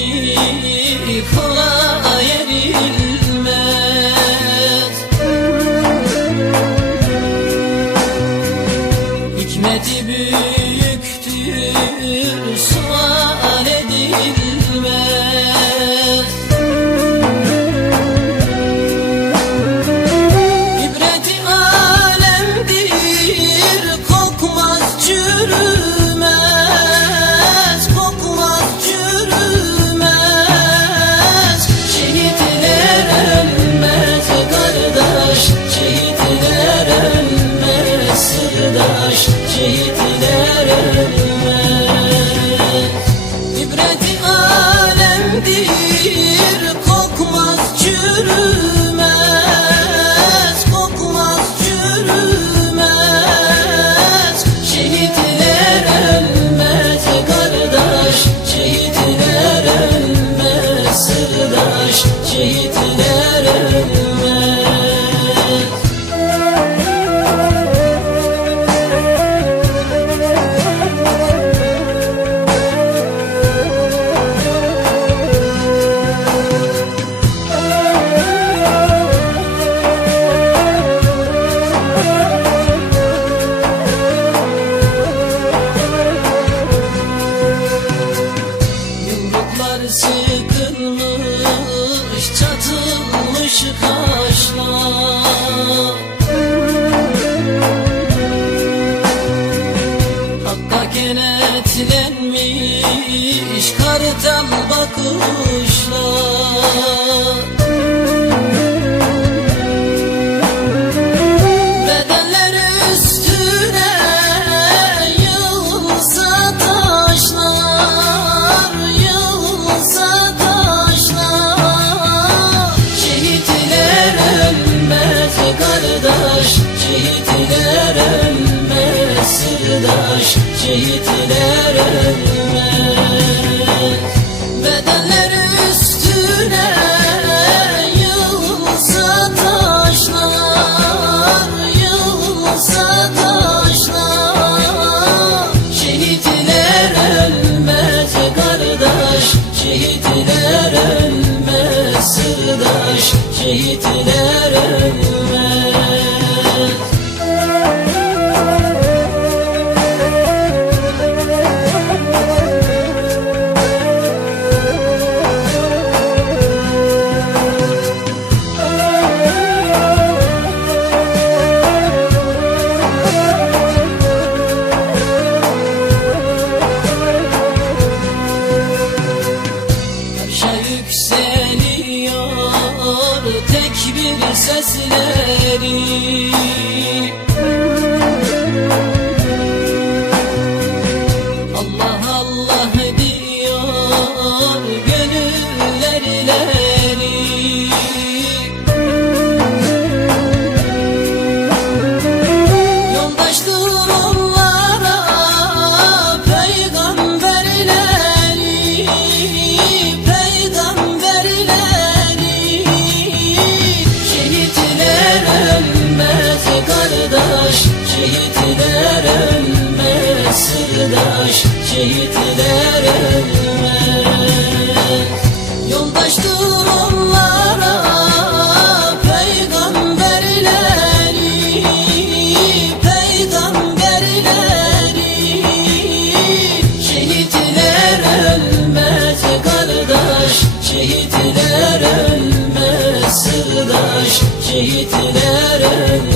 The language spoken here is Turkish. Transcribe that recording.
ki kolay erilmez Hikmeti büyüktür kenetlenmiş kartal bakışlar şehitler ölmez sırdaş, şehitler tekbir Şehitler